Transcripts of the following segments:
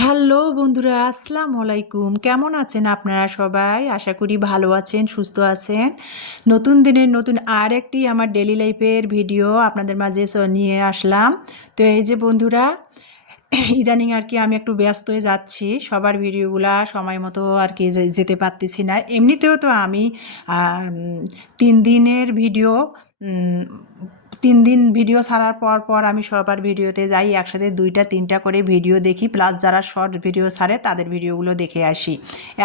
Hello বন্ধুরা, আসসালামু আলাইকুম। কেমন আছেন আপনারা সবাই? আশা করি ভালো আছেন, সুস্থ আছেন। নতুন দিনের নতুন আরেকটি আমার ডেইলি লাইফের ভিডিও আপনাদের মাঝে নিয়ে আসলাম। তো এই যে বন্ধুরা, ইদানিং আর কি আমি একটু ব্যস্ত হয়ে যাচ্ছি, সবার ভিডিওগুলা সময় মতো আর কি যেতে পারতেছি না। এমনিতেও তো আমি 3 দিনের ভিডিও, 3 দিন ভিডিও ছাড়ার পর পর আমি সবার ভিডিওতে যাই, একসাথে 2টা 3টা করে ভিডিও দেখি, প্লাস যারা শর্ট ভিডিও ছাড়ে তাদের ভিডিওগুলো দেখে আসি।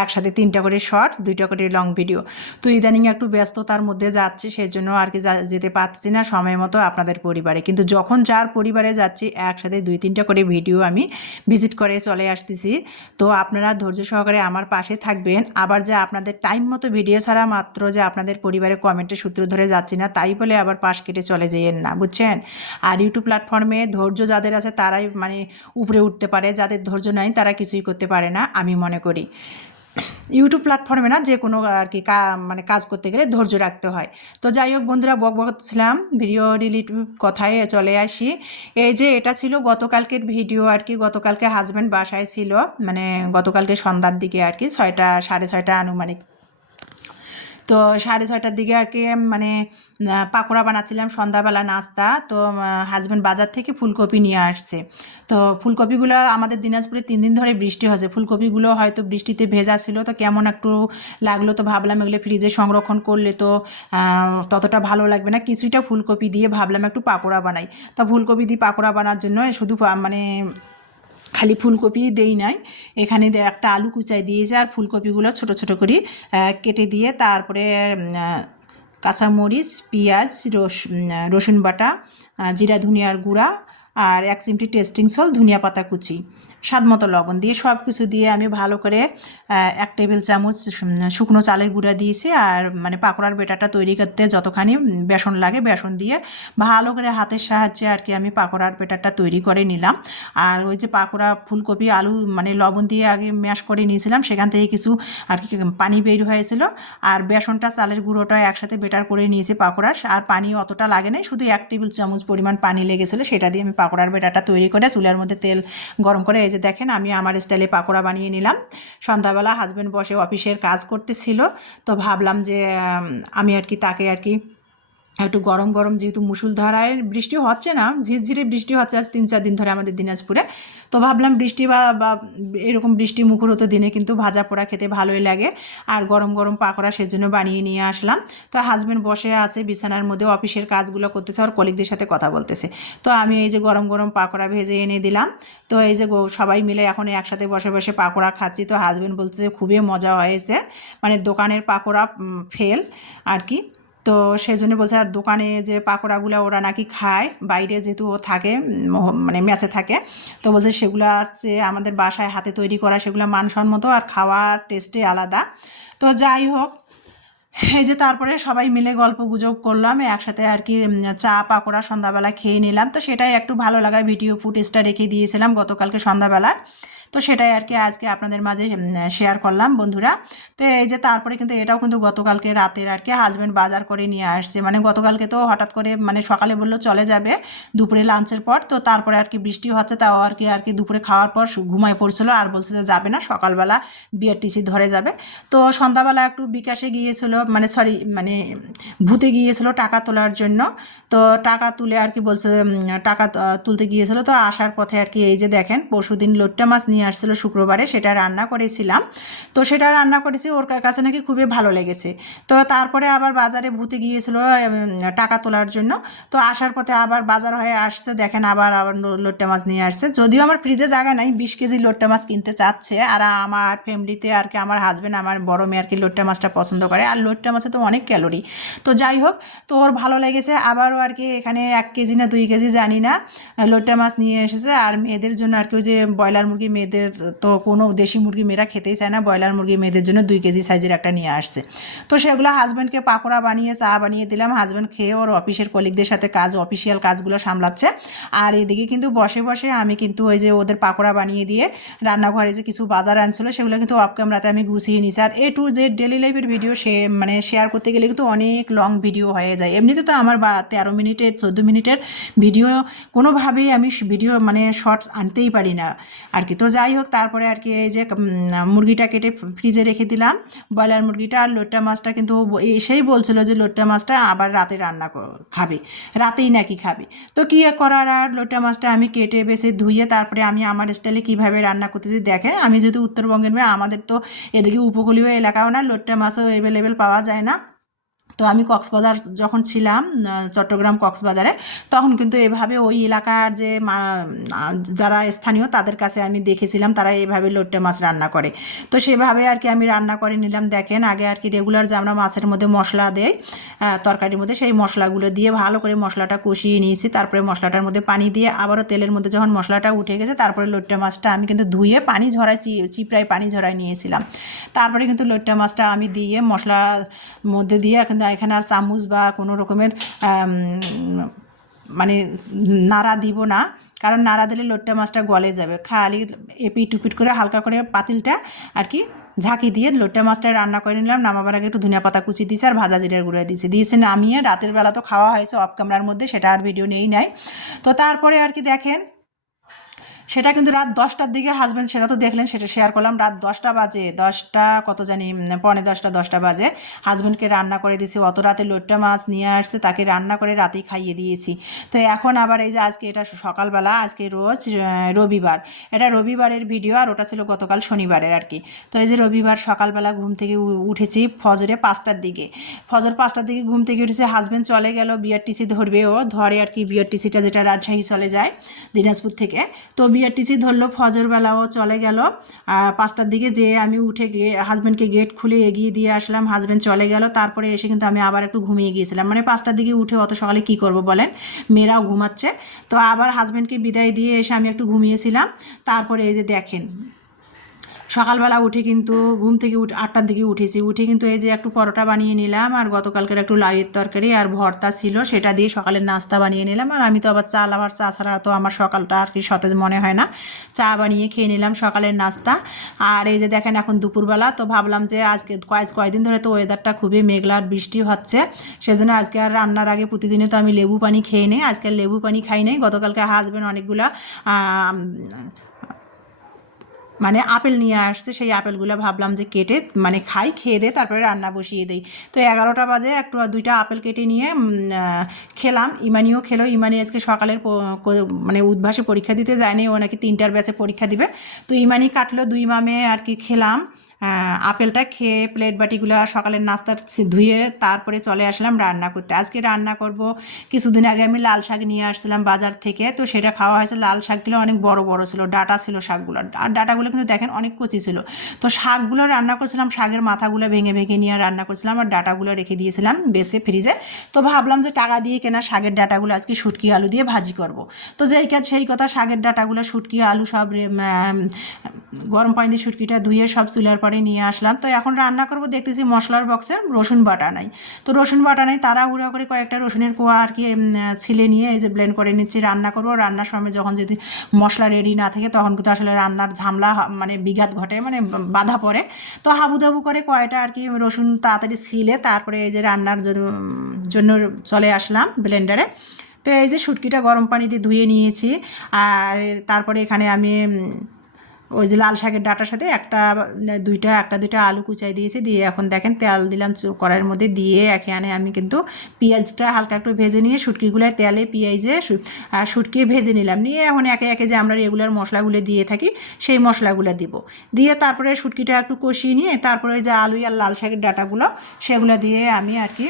একসাথে 3টা করে শর্টস, 2টা করে লং ভিডিও। তো ইদানিং একটু ব্যস্ততার মধ্যে যাচ্ছি, সেজন্য আর কি যেতে পারছি না সময় মতো আপনাদের পরিবারে। কিন্তু যখন যার পরিবারে যাচ্ছি একসাথে 2-3টা করে ভিডিও আমি ভিজিট করে চলে আসতেছি। তো আপনারা ধৈর্য সহকারে আমার পাশে থাকবেন। আবার যে আপনাদের টাইম মতো ভিডিও ছাড়া মাত্র যে আপনাদের পরিবারে কমেন্টের সূত্র ধরে যাচ্ছি না, তাই বলে আবার পাশ কেটে চলে যেয়েন না, বুঝছেন। আর ইউটিউব প্ল্যাটফর্মে ধৈর্য যাদের আছে তারাই মানে উপরে উঠতে পারে, যাদের ধৈর্য নাই তারা কিছুই করতে পারে না, আমি মনে করি। ইউটিউব প্ল্যাটফর্মে না, যে কোনো আর কি মানে কাজ করতে গেলে ধৈর্য রাখতে হয়। তো যাই হোক বন্ধুরা, বকছিলাম, ভিডিও ডিলিট কথায় চলে আসি। এই যে এটা ছিল গতকালকের ভিডিও আর কি। গতকালকে হাজব্যান্ড বাসায় ছিল, মানে গতকালকে সন্ধ্যার দিকে আর কি, 6টা 6:30 আনুমানিক। তো 6:30টার দিকে আর কি মানে পাকোড়া বানাচ্ছিলাম সন্ধ্যাবেলা নাস্তা। তো হাজব্যান্ড বাজার থেকে ফুলকপি নিয়ে আসছে। তো ফুলকপিগুলো আমাদের দিনাজপুরে 3 দিন ধরে বৃষ্টি হয়েছে, ফুলকপিগুলো হয়তো বৃষ্টিতে ভেজা ছিল, তো কেমন একটু লাগলো। তো ভাবলাম এগুলো ফ্রিজে সংরক্ষণ করলে তো ততটা ভালো লাগবে না, কিছুটা ফুলকপি দিয়ে ভাবলাম একটু পাকোড়া বানাই। তো ফুলকপি দিয়ে পাকোড়া বানার জন্য শুধু মানে খালি ফুলকপি দেই নাই, এখানে একটা আলু কুচাই দিয়েছে, আর ফুলকপিগুলো ছোট ছোট করে কেটে দিয়ে তারপরে কাঁচামরিচ, পেঁয়াজ, রসুন বাটা, জিরা ধনিয়ার গুঁড়া, আর 1 চিমটি টেস্টিং সল্ট, ধনিয়া পাতা কুচি, স্বাদ মতো লবণ দিয়ে সব কিছু দিয়ে আমি ভালো করে 1 টেবিল চামচ শুকনো চালের গুঁড়া দিয়েছি। আর মানে পাকোড়ার বেটাটা তৈরি করতে যতখানি বেসন লাগে বেসন দিয়ে ভালো করে হাতের সাহায্যে আর কি আমি পাকোড়ার বেটারটা তৈরি করে নিলাম। আর ওই যে পাকোড়া ফুলকপি আলু মানে লবণ দিয়ে আগে ম্যাশ করে নিয়েছিলাম, সেখান থেকে কিছু আর কি পানি বের হয়েছিল। আর বেসনটা চালের গুঁড়োটা একসাথে বেটার করে নিয়েছি পাকোড়ার, আর পানি অতটা লাগে নাই, শুধু 1 টেবিল চামচ পরিমাণ পানি লেগেছিলো, সেটা দিয়ে আমি পাকোড়ার বেটাটা তৈরি করে চুলার মধ্যে তেল গরম করে এই যে দেখেন আমি আমার স্টাইলে পাকোড়া বানিয়ে নিলাম। সন্ধ্যাবেলা হাজব্যান্ড বসে অফিসের কাজ করতেছিল, তো ভাবলাম যে আমি আর কি তাকে আর কি একটু গরম গরম, যেহেতু মুষলধারায় বৃষ্টি হচ্ছে না, ঝিরঝিরে বৃষ্টি হচ্ছে আজ 3-4 দিন ধরে আমাদের দিনাজপুরে। তো ভাবলাম বৃষ্টি বা এরকম বৃষ্টি মুখরত দিনে কিন্তু ভাজা পোড়া খেতে ভালোই লাগে, আর গরম গরম পাকোড়া সেজন্য বানিয়ে নিয়ে আসলাম। তো হাজব্যান্ড বসে আছে বিছানার মধ্যে, অফিসের কাজগুলো করতেছে, আর কলিগদের সাথে কথা বলতেছে। তো আমি এই যে গরম গরম পাকোড়া ভেজে এনে দিলাম। তো এই যে সবাই মিলে এখন একসাথে বসে বসে পাকোড়া খাচ্ছি। তো হাজব্যান্ড বলতেছে খুবই মজা হয়েছে, মানে দোকানের পাকোড়া ফেল আর কি। তো সেই জন্য বলছে, আর দোকানে যে পাকোড়াগুলো ওরা নাকি খায়, বাইরে যেহেতু ও থাকে মানে মেসে থাকে, তো বলছে সেগুলো হচ্ছে আমাদের বাসায় হাতে তৈরি করা, সেগুলো মানসম্মত আর খাওয়ার টেস্টে আলাদা। তো যাই হোক, এই যে তারপরে সবাই মিলে গল্প গুজব করলাম একসাথে আর কি, চা পাকোড়া সন্ধ্যাবেলা খেয়ে নিলাম। তো সেটাই একটু ভালো লাগা ভিডিও ফুটেজটা রেখে দিয়েছিলাম গতকালকে সন্ধ্যাবেলার। তো সেটাই আর কি আজকে আপনাদের মাঝে শেয়ার করলাম বন্ধুরা। তো এই যে তারপরে কিন্তু এটাও কিন্তু গতকালকে রাতের আর কি হাজব্যান্ড বাজার করে নিয়ে আসছে, মানে গতকালকে তো হঠাৎ করে মানে সকালে বললো চলে যাবে দুপুরে লাঞ্চের পর, তো তারপরে আর কি বৃষ্টি হচ্ছে, তাও আর কি দুপুরে খাওয়ার পর ঘুমায় পড়ছিল, আর বলছে যে যাবে না, সকালবেলা বিআরটিসি ধরে যাবে। তো সন্ধ্যাবেলা একটু বিকাশে গিয়েছিল, মানে সরি মানে ভূতে গিয়েছিল টাকা তোলার জন্য। তো টাকা তুলে আর কি বলছে টাকা তুলতে গিয়েছিল। তো আসার পথে আর কি এই যে দেখেন পরশুদিন লোট্টা মাছ নিয়ে আসছিল শুক্রবারে, সেটা রান্না করেছিলাম। তো সেটা রান্না করেছি, ওর কাছে নাকি খুবই ভালো লেগেছে। তো তারপরে আবার বাজারে ভূতে গিয়েছিল টাকা তোলার জন্য। তো আসার পথে আবার বাজার হয়ে আসছে, দেখেন আবার আবার লোট্টা মাছ নিয়ে আসছে। যদিও আমার ফ্রিজে জায়গা নাই, 20 কেজি লোট্টা মাছ কিনতে চাচ্ছে। আর আমার ফ্যামিলিতে আর কি আমার হাজব্যান্ড, আমার বড় মেয়ে আর কি লোট্টা মাছটা পছন্দ করে, আর লোট্টা মাছে তো অনেক ক্যালোরি। তো যাই হোক, তো ওর ভালো লেগেছে। আবারও আর কি এখানে 1 কেজি না 2 কেজি জানি না লোট্টা মাছ নিয়ে এসেছে। আর মেয়েদের জন্য আর কি ওই যে ব্রয়লার মুরগি, মেয়েদের তো কোনো দেশি মুরগি মেয়েরা খেতেই চায় না, ব্রয়লার মুরগি মেয়েদের জন্য 2 কেজি সাইজের একটা নিয়ে আসছে। তো সেগুলো হাজব্যান্ডকে পাকোড়া বানিয়ে চা বানিয়ে দিলাম, হাজব্যান্ড খেয়ে ওর অফিসের কলিগদের সাথে অফিসিয়াল কাজগুলো সামলাচ্ছে। আর এদিকে কিন্তু বসে বসে আমি কিন্তু ওই যে ওদের পাকোড়া বানিয়ে দিয়ে রান্নাঘরে যে কিছু বাজার আনছিল সেগুলো কিন্তু অফ ক্যামেরাতে আমি গুছিয়ে নিছি। আর A to Z ডেলি লাইফের ভিডিও সে মানে মানে শেয়ার করতে গেলে কিন্তু অনেক লং ভিডিও হয়ে যায়। এমনিতে তো আমার 13 মিনিটের 14 মিনিটের ভিডিও কোনোভাবেই আমি ভিডিও মানে শর্টস আনতেই পারি না আর কি। তো যাই হোক, তারপরে আর কি এই যে মুরগিটা কেটে ফ্রিজে রেখে দিলাম, ব্রয়লার মুরগিটা। আর লোট্টা মাছটা কিন্তু এসেই বলছিল যে লোট্টা মাছটা আবার রাতে রান্না খাবে, রাতেই নাকি খাবে। তো কী করার, আর লোট্টা মাছটা আমি কেটে বেছে ধুয়ে তারপরে আমি আমার স্টাইলে কীভাবে রান্না করতেছি দেখে। আমি যেহেতু উত্তরবঙ্গের মেয়ে, আমাদের তো এদিকে উপকূলীয় এলাকাও না, লোট্টা মাছও অ্যাভেলেবেল পাওয়া যায় না। তো আমি কক্সবাজার যখন ছিলাম, চট্টগ্রাম কক্সবাজারে, তখন কিন্তু এভাবে ওই এলাকার যে যারা স্থানীয় তাদের কাছে আমি দেখেছিলাম তারা এইভাবে লোট্টা মাছ রান্না করে। তো সেভাবে আর কি আমি রান্না করে নিলাম। দেখেন, আগে আর কি রেগুলার যে আমরা মাছের মধ্যে মশলা দেই তরকারির মধ্যে, সেই মশলাগুলো দিয়ে ভালো করে মশলাটা কষিয়ে নিয়েছি। তারপরে মশলাটার মধ্যে পানি দিয়ে আবারও তেলের মধ্যে যখন মশলাটা উঠে গেছে, তারপরে লোট্টা মাছটা আমি কিন্তু ধুয়ে পানি ঝরাই, চিপড়ায় পানি ঝরাই নিয়েছিলাম। তারপরে কিন্তু লোট্টা মাছটা আমি দিয়ে মশলার মধ্যে দিয়ে এখানে আর চামচ বা কোনো রকমের মানে নাড়া দিব না, কারণ নাড়া দিলে লোট্টা মাছটা গলে যাবে। খালি এপিট উপিট করে হালকা করে পাতিলটা আর কি ঝাঁকি দিয়ে লোট্টা মাছটা রান্না করে নিলাম। নামাবার আগে একটু ধনিয়া পাতা কুচি দিয়েছি আর ভাজা জিরার গুঁড়ো দিয়েছি নামিয়ে রাতের বেলা তো খাওয়া হয়েছে অফ ক্যামেরার মধ্যে, সেটা আর ভিডিও নেই নাই। তো তারপরে আর কি দেখেন, সেটা কিন্তু রাত 10টার দিকে হাজব্যান্ড, সেটা তো দেখলেন, সেটা শেয়ার করলাম। রাত 10টা বাজে, 10টা কত জানি, পৌনে 10টা বাজে হাজব্যান্ডকে রান্না করে দিয়েছি। অত রাতে লোট্টা মাছ নিয়ে আসছে, তাকে রান্না করে রাতেই খাইয়ে দিয়েছি। তো এখন আবার এই যে আজকে এটা সকালবেলা, আজকে রোজ রবিবার, এটা রবিবারের ভিডিও, আর ওটা ছিল গতকাল শনিবারের আর কি। তো এই যে রবিবার সকালবেলা ঘুম থেকে উঠেছি ফজরে 5টার দিকে, ফজর 5টার দিকে ঘুম থেকে উঠেছি। হাজব্যান্ড চলে গেল বিআরটিসি ধরবে, ও ধরে আর কি বিআরটিসিটা, যেটা রাজশাহী চলে যায় দিনাজপুর থেকে। তো বিআরটিসি ধরলো, ফজরবেলাও চলে গেল। 5টার দিকে যেয়ে আমি উঠে গিয়ে হাজব্যান্ডকে গেট খুলে এগিয়ে দিয়ে আসলাম, হাজব্যান্ড চলে গেল। তারপরে এসে কিন্তু আমি আবার একটু ঘুমিয়ে গিয়েছিলাম, মানে 5টার দিকে উঠে অত সকালে কী করবো বলেন, মেয়েরাও ঘুমাচ্ছে। তো আবার হাজব্যান্ডকে বিদায় দিয়ে এসে আমি একটু ঘুমিয়েছিলাম। তারপরে এই যে দেখেন, সকালবেলা উঠে কিন্তু ঘুম থেকে 8টার দিকে উঠেছি, উঠে কিন্তু এই যে একটু পরোটা বানিয়ে নিলাম, আর গতকালকের একটু লাউয়ের তরকারি আর ভর্তা ছিল, সেটা দিয়ে সকালের নাস্তা বানিয়ে নিলাম। আর আমি তো আবার চা ছাড়া তো আমার সকালটা আর কি সতেজ মনে হয় না, চা বানিয়ে খেয়ে নিলাম সকালের নাস্তা। আর এই যে দেখেন এখন দুপুরবেলা, তো ভাবলাম যে আজকে কয়েকদিন ধরে তো ওয়েদারটা খুবই মেঘলা আর বৃষ্টি হচ্ছে, সেজন্য আজকে আর রান্নার আগে প্রতিদিনে তো আমি লেবু পানি খেয়ে নিই, আজকে লেবু পানি খাই নাই। গতকালকে হাজবেন্ড অনেকগুলা মানে আপেল নিয়ে আসছে, সেই আপেলগুলো ভাবলাম যে কেটে মানে খাই, খেয়ে দিয়ে তারপরে রান্না বসিয়ে দিই। তো 11টা বাজে একটু 2টা আপেল কেটে নিয়ে খেলাম। ইমানিও খেলো, ইমানি আজকে সকালের মানে উদ্ভাসে পরীক্ষা দিতে যায়নি, ও নাকি 3টার ব্যাচে পরীক্ষা দিবে। তো ইমানি কাটলো, 2 মামে আর কি খেলাম। আপেলটা খেয়ে প্লেট বাটিগুলো সকালের নাস্তা ধুয়ে তারপরে চলে আসলাম রান্না করতে। আজকে রান্না করব, কিছুদিন আগে আমি লাল শাক নিয়ে আসছিলাম বাজার থেকে, তো সেটা খাওয়া হয়েছে। লাল শাকগুলো অনেক বড় বড় ছিল, ডাটা ছিল শাকগুলো, আর ডাটাগুলো কিন্তু দেখেন অনেক কচি ছিল। তো শাকগুলো রান্না করছিলাম, শাকের মাথাগুলো ভেঙে ভেঙে নিয়ে রান্না করছিলাম, আর ডাটাগুলো রেখে দিয়েছিলাম বেছে ফ্রিজে। তো ভাবলাম যে টাকা দিয়ে কেনা শাকের ডাটাগুলো আজকে শুটকি আলু দিয়ে ভাজি করব। তো যেই কাজ সেই কথা, শাকের ডাটাগুলো শুটকি আলু সব গরম পানি দিয়ে শুটকিটা ধুয়ে সব চুলার পরে নিয়ে আসলাম। তো এখন রান্না করব, দেখতেছি মশলার বক্সে রসুন বাটা নাই। তো রসুন বাটা নেই, তাড়াহুড়া করে কয়েকটা রসুনের কোয়া আর কি ছিলে নিয়ে এই যে ব্লেন্ড করে নিচ্ছি। রান্না করব, রান্নার সময় যখন যদি মশলা রেডি না থাকে তখন কিন্তু আসলে রান্নার ঝামেলা মানে বিঘাত ঘটে, মানে বাধা পড়ে। তো হাবুদাবু করে কয়টা আর কি রসুন তাড়াতাড়ি ছিলে তারপরে এই যে রান্নার জন্য চলে আসলাম ব্লেন্ডারে। তো এই যে শুটকিটা গরম পানি দিয়ে ধুয়ে নিয়েছি। আর তারপরে এখানে আমি ওই যে লাল শাকের ডাটার সাথে একটা দুইটা আলু কুচাই দিয়েছি, দিয়ে এখন দেখেন তেল দিলাম কড়াইয়ের মধ্যে, দিয়ে এখানে আমি কিন্তু পেঁয়াজটা হালকা একটু ভেজে নিয়ে শুটকিগুলোয় তেলে পেঁয়াজে শুটকি ভেজে নিলাম, নিয়ে এখন একে একে যে আমরা রেগুলার মশলাগুলো দিয়ে থাকি সেই মশলাগুলো দিব, দিয়ে তারপরে শুটকিটা একটু কষিয়ে নিয়ে তারপরে যে আলু আর লাল শাকের ডাটাগুলো সেগুলো দিয়ে আমি আর কি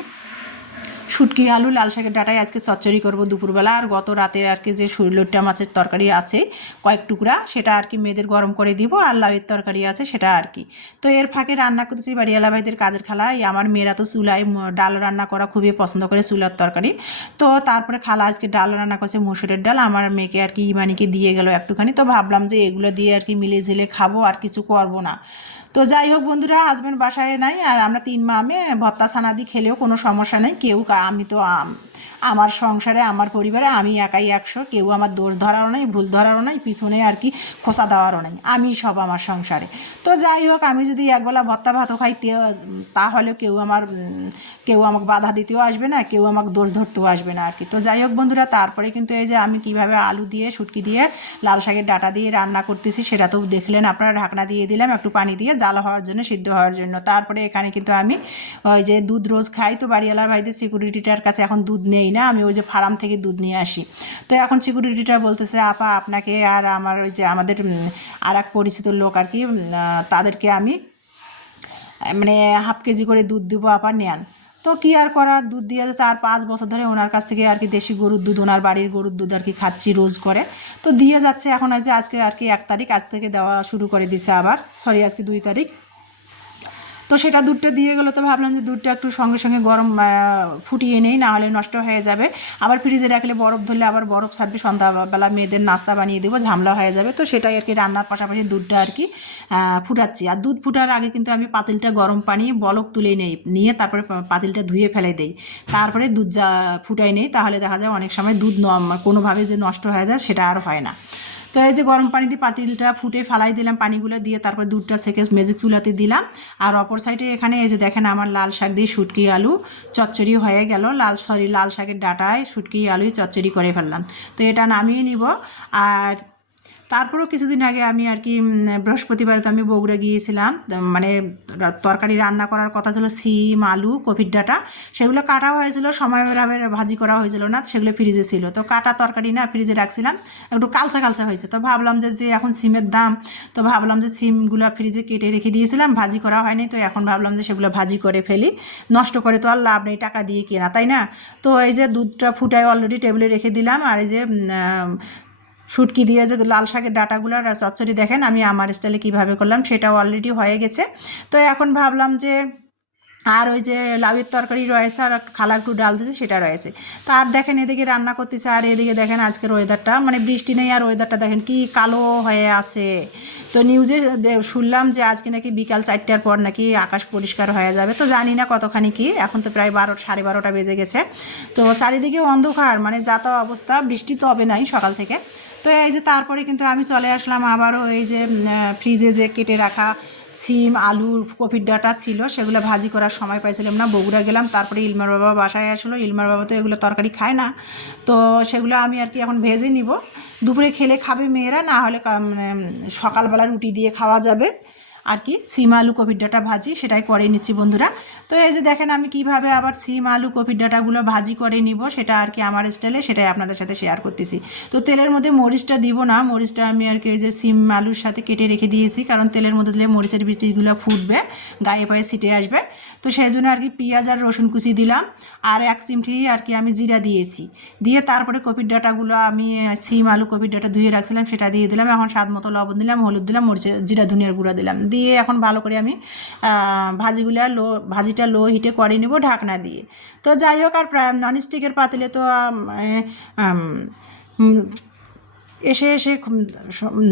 শুটকি আলু লাল শাকের ডাটায় আজকে চচ্চড়ি করব দুপুরবেলা। আর গত রাতে আর কি যে লোট্টা মাছের তরকারি আছে কয়েক টুকরা, সেটা আর কি মেয়েদের গরম করে দিব, আর লাউয়ের তরকারি আছে সেটা আর কি। তো এর ফাঁকে রান্না করতেছি বাড়িওয়ালা ভাইদের কাজের খালা, আমার মেয়েরা তো চুলায় ডাল রান্না করা খুবই পছন্দ করে, চুলার তরকারি। তো তারপরে খালা আজকে ডাল রান্না করছে মসুরের ডাল, আমার মেয়েকে আর কি ইমানিকে দিয়ে গেল একটুখানি। তো ভাবলাম যে এগুলো দিয়ে আর কি মিলে ঝিলে খাবো, আর কিছু করবো না। তো যাই হোক বন্ধুরা, হাজব্যান্ড বাসায় নাই, আর আমরা 3 মামে ভর্তা ছানা দিয়ে খেলেও কোনো সমস্যা নেই কেউ। আমি তো আমার সংসারে আমার পরিবারে আমি একাই 100, কেউ আমার দোষ ধরারও নেই, ভুল ধরারও নেই, পিছনে আর কি খোঁচা দেওয়ারও নেই, আমি সব আমার সংসারে। তো যাই হোক, আমি যদি একবেলা ভর্তা ভাতও খাই তাহলে কেউ আমাকে বাধা দিতেও আসবে না, কেউ আমাকে দোষ ধরতেও আসবে না আর কি। তো যাই হোক বন্ধুরা, তারপরে কিন্তু এই যে আমি কিভাবে আলু দিয়ে শুটকি দিয়ে লাল শাকের ডাঁটা দিয়ে রান্না করতেছি সেটা তো দেখলেন আপনারা। ঢাকনা দিয়ে দিলাম একটু পানি দিয়ে জাল হওয়ার জন্য, সিদ্ধ হওয়ার জন্য। তারপরে এখানে কিন্তু আমি ওই যে দুধ রোজ খাই, তো বাড়িওয়ালার ভাইদের সিকিউরিটিটার কাছে এখন দুধ নেই না, আমি ওই যে ফার্ম থেকে দুধ নিয়ে আসি। তো এখন সিকিউরিটিটা বলতেছে, আপা আপনাকে আর আমার ওই যে আমাদের আর এক পরিচিত লোক আর কি, তাদেরকে আমি মানে হাফ কেজি করে দুধ দেবো, আপা নেন। তো কি আর করার, দুধ দিয়ে 4-5 বছর ধরে ওনার কাছ থেকে আর কি দেশি গরুর দুধ, ওনার বাড়ির গরুর দুধ আর কি খাচ্ছি রোজ করে। তো দিয়ে যাচ্ছে। এখন আছে আজকে আর কি 1 তারিখ, আজ থেকে দেওয়া শুরু করে দিছে আবার, সরি আজকে 2 তারিখ। তো সেটা দুধটা দিয়ে গেলো, তো ভাবলাম যে দুধটা একটু সঙ্গে সঙ্গে গরম ফুটিয়ে নেই, না হলে নষ্ট হয়ে যাবে। আবার ফ্রিজে রাখলে বরফ ধরলে আবার বরফ ছাড়বে, সন্ধ্যাবেলা মেয়েদের নাস্তা বানিয়ে দেবো, ঝামেলা হয়ে যাবে। তো সেটাই আর কি রান্নার পাশাপাশি দুধটা আর কি ফুটাচ্ছি। আর দুধ ফুটার আগে কিন্তু আমি পাতিলটা গরম পানি বলক তুলে নিয়ে তারপরে পাতিলটা ধুয়ে ফেলে দেই, তারপরে দুধ যা ফুটাই নেই, তাহলে দেখা যায় অনেক সময় দুধ কোনোভাবে যে নষ্ট হয়ে যায় সেটা আর হয় না। তো এই যে গরম পানি দিয়ে পাতিলটা ফুটে ফালাই দিলাম, পানিগুলো দিয়ে তারপর দুধটা সেকে ম্যাজিক চুলাতে দিলাম। আর অপর সাইডে এখানে এই যে দেখেন আমার লাল শাক দিয়ে শুটকি আলু চচ্চড়ি হয়ে গেল, লাল শাকের ডাঁটায় শুটকি আলুই চচ্চড়ি করে ফেললাম। তো এটা নামিয়ে নিব। আর তারপরেও কিছুদিন আগে আমি আর কি বৃহস্পতিবারে তো আমি বগুড়া গিয়েছিলাম, মানে তরকারি রান্না করার কথা ছিল সিম আলু কপির ডাঁটা, সেগুলো কাটা হয়েছিল, সময়ভাবে ভাজি করা হয়েছিল না, সেগুলো ফ্রিজে ছিল। তো কাটা তরকারি না ফ্রিজে রাখছিলাম, একটু কালচা কালচা হয়েছে। তো ভাবলাম যে এখন সিমের দাম, তো ভাবলাম যে সিমগুলো ফ্রিজে কেটে রেখে দিয়েছিলাম, ভাজি করা হয়নি, তো এখন ভাবলাম যে সেগুলো ভাজি করে ফেলি, নষ্ট করে তো আর লাভ নেই, টাকা দিয়ে কেনা, তাই না? তো এই যে দুধটা ফুটায় অলরেডি টেবিলে রেখে দিলাম। আর এই যে শুটকি দিয়ে যে লাল শাকের ডাঁটাগুলো আর চচ্চড়ি দেখেন আমি আমার স্টাইলে কীভাবে করলাম, সেটাও অলরেডি হয়ে গেছে। তো এখন ভাবলাম যে আর ওই যে লাউয়ের তরকারি রয়েছে, আর খালা একটু ডাল দিয়েছে সেটা রয়েছে। তো আর দেখেন এদিকে রান্না করতেছে, আর এদিকে দেখেন আজকের ওয়েদারটা, মানে বৃষ্টি নেই আর ওয়েদারটা দেখেন কি কালো হয়ে আছে। তো নিউজে শুনলাম যে আজকে নাকি বিকাল 4টার পর নাকি আকাশ পরিষ্কার হয়ে যাবে। তো জানি না কতখানি কি, এখন তো প্রায় 12 সাড়ে 12টা বেজে গেছে। তো চারিদিকে অন্ধকার, মানে যা তা অবস্থা, বৃষ্টি তো হবে নাই সকাল থেকে। তো এই যে তারপরে কিন্তু আমি চলে আসলাম আবারও এই যে ফ্রিজে যে কেটে রাখা সিম আলু কপির ডাঁটা ছিল, সেগুলো ভাজি করার সময় পাইছিলাম না, বগুড়া গেলাম। তারপরে ইলমার বাবা বাসায় আসলো, ইলমার বাবা তো এগুলো তরকারি খায় না, তো সেগুলো আমি আর কি এখন ভেজে নিব। দুপুরে খেলে খাবে মেয়েরা, না হলে সকালবেলা রুটি দিয়ে খাওয়া যাবে আর কি। সিম আলু কপির ডাঁটা ভাজি সেটাই করে নিচ্ছি বন্ধুরা। তো এই যে দেখেন আমি কিভাবে আবার সিম আলু কপির ডাঁটাগুলো ভাজি করে নিব, সেটা আর কি আমার স্টাইলে, সেটাই আপনাদের সাথে শেয়ার করতেছি। তো তেলের মধ্যে মরিচটা দিব না, মরিচটা আমি আর কি এই যে সিম আলুর সাথে কেটে রেখে দিয়েছি, কারণ তেলের মধ্যে দিলে মরিচের বীজগুলো ফুটবে, গায়ে পায়ে ছিটে আসবে। তো সেই জন্য আর কি পেঁয়াজ আর রসুন কুচি দিলাম, আর 1 চিমটি আর কি আমি জিরা দিয়েছি, দিয়ে তারপরে কপির ডাঁটাগুলো আমি সিম আলু কপির ডাঁটা ধুয়ে রাখছিলাম সেটা দিয়ে দিলাম। এখন স্বাদ মতো লবণ দিলাম, হলুদ দিলাম, জিরা ধনিয়ার গুঁড়া দিলাম, দিয়ে এখন ভালো করে আমি ভাজিটা লো হিটে করে নেব ঢাকনা দিয়ে। তো যাই হোক, আর ননস্টিকের পাতিলে তো এসে এসে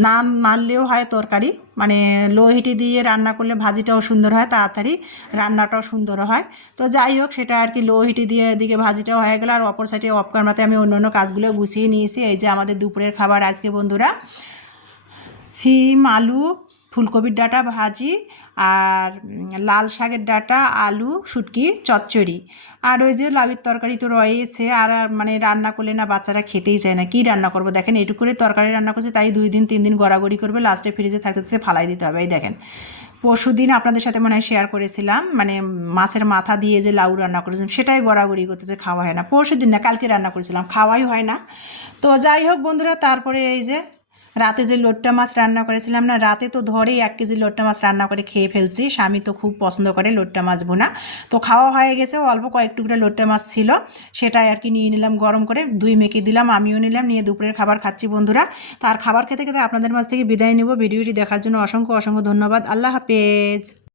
না নাড়লেও হয় তরকারি, মানে লো হিটে দিয়ে রান্না করলে ভাজিটাও সুন্দর হয়, তাড়াতাড়ি রান্নাটাও সুন্দর হয়। তো যাই হোক, সেটা আর কি লো হিটে দিয়ে এদিকে ভাজিটাও হয়ে গেল, আর অপর সাইডে অফ ক্যামেরাতে আমি অন্য কাজগুলো গুছিয়ে নিয়েছি। এই যে আমাদের দুপুরের খাবার আজকে বন্ধুরা, সিম আলু ফুলকপির ডাঁটা ভাজি, আর লাল শাকের ডাঁটা আলু শুটকি চচ্চড়ি, আর ওই যে লাউয়ের তরকারি তো রয়েছে। আর মানে রান্না করলে না বাচ্চারা খেতেই চায় না, কি রান্না করবো দেখেন, এইটুকু করে তরকারি রান্না করছে, তাই 2 দিন 3 দিন গড়াগড়ি করবে, লাস্টে ফ্রিজে থাকতে থাকতে ফালাই দিতে হবে। এই দেখেন পরশু দিন আপনাদের সাথে মনে হয় শেয়ার করেছিলাম, মানে মাছের মাথা দিয়ে যে লাউ রান্না করেছিলাম, সেটাই গড়াগড়ি করতেছে, খাওয়া হয় না। পরশু দিন না, কালকে রান্না করেছিলাম, খাওয়াই হয় না। তো যাই হোক বন্ধুরা, তারপরে এই যে রাতে যে লোট্টা মাছ রান্না করেছিলাম না, রাতে তো ধরেই 1 কেজি লোট্টা মাছ রান্না করে খেয়ে ফেলছি। স্বামী তো খুব পছন্দ করে লোট্টা মাছ ভুনা, তো খাওয়া হয়ে গেছে। অল্প কয়েক টুকরা লোট্টা মাছ ছিল, সেটাই আর কি নিয়ে নিলাম গরম করে, 2 মেখে দিলাম, আমিও নিলাম, নিয়ে দুপুরের খাবার খাচ্ছি বন্ধুরা। তার খাবার খেতে খেতে আপনাদের মাঝ থেকে বিদায় নেব। ভিডিওটি দেখার জন্য অসংখ্য অসংখ্য ধন্যবাদ। আল্লাহ হাফেজ।